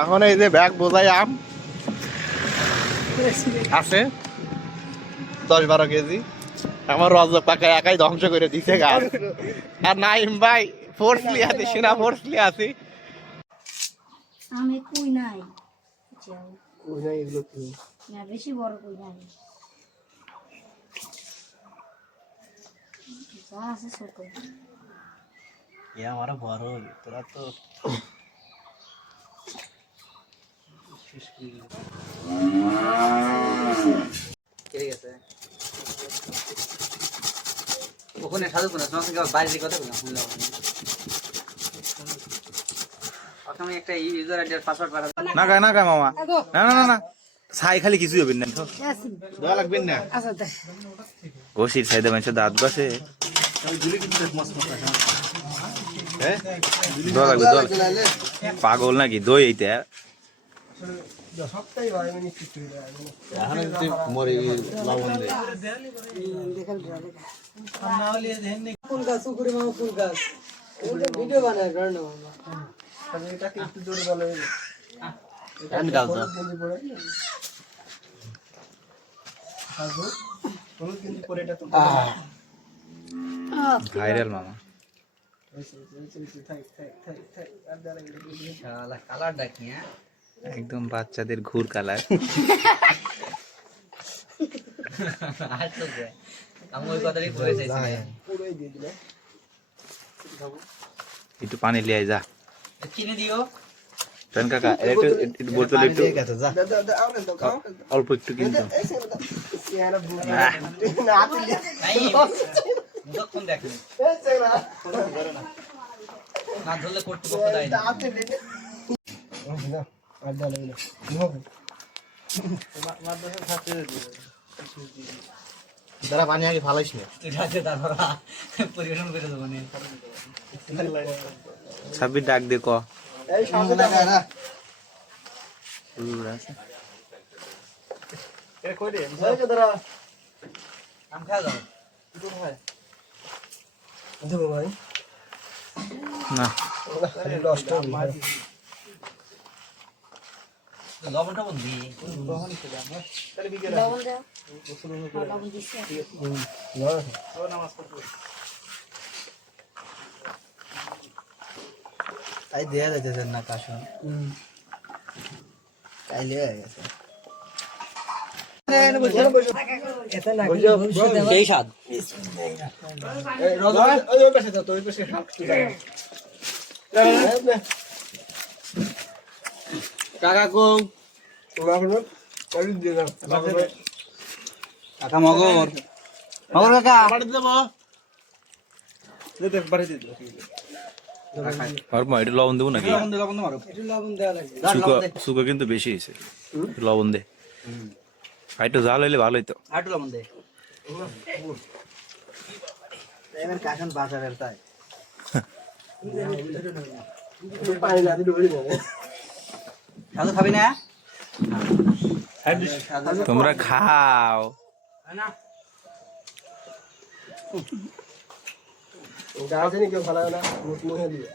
এখন এই যে ব্যাগ বোঝাই আম আছে 10-12 কেজি। আমার রজব কাকা একাই ধ্বংস করে দিছে গাছ। আর নাইম ভাই ফোর্সলি আছে, সেনা ফোর্সলি আছে। আমি কই নাই কই নাই এগুলো কি না, বেশি বড় কই নাই, যা আছে ছোট। আমার বড় তোরা তো কেটে গেছে ওখানে সাধু কোনা তোমার সঙ্গে বাইরে কথা বললাম শুনলাম আমি একটা ইউজার আইডি আর পাসওয়ার্ড পাঠাবো না গায় মামা, না না না না ছাই খালি কিছুই হবে না, দোয়া লাগবে না। ঘষির ছাই দেবেন দাঁত ঘষে দোয়া লাগবে, পাগল নাকি দই এইটা ফুল গাছ উপরে মামা ফুল গাছ ভিডিও বানায় কারণ এটাকে একটু জোরে বলে ভাইরাল মামা। কালারটা কি একদম বাচ্চাদের ঘুর কালার। একটু পানি লিয়ে যা, চিনি দিও ফ্রেন্ড কাকা একটু বোতল একটু অল্প একটু কিন্তু না ধরলে কর্তৃপক্ষ দেয় না দাঁড়া পানি আগে ভালোইস না, পরিবেশন করে দেবো ছাব্বির ডাক দে ক আম খাওয়া যাও দেবো ভাই না লবণটা বন্ধি লবণ দাও, লবণ দিছি। তাই দেয়া যাইতেছে না কাশন কাইলে গেছে সেই স্বাদ কাকা কম কাকা মগর মগর কাকা একটু লবণ দেবো নাকি? শুকা কিন্তু বেশি হয়েছে, লবণ দে। একটু জাল হইলে ভালো হইতো। আটু লবণ দে এবার কাশন বাজারের তাই সাধু খাবি না তোমরা খাও। গাছ কেউ ভালো না মুখ মুখে দিবে